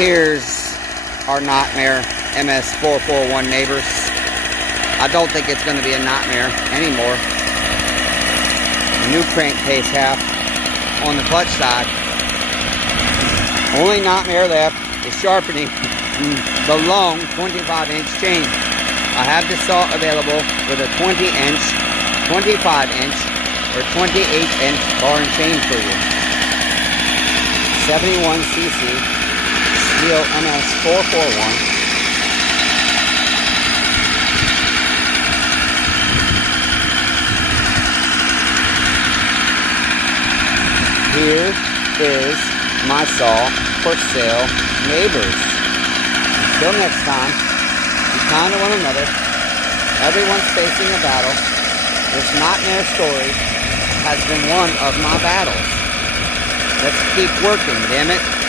Here's our nightmare MS441 neighbors. I don't think it's going to be a nightmare anymore. New crankcase half on the clutch side. Only nightmare left is sharpening the long 25-inch chain. I have this saw available with a 20-inch, 25-inch, or 28-inch bar and chain for you. 71cc STIHL MS441. Here is my saw for sale, neighbors. Until next time, be kind to one another. Everyone's facing a battle. This nightmare story has been one of my battles. Let's keep working, damn it.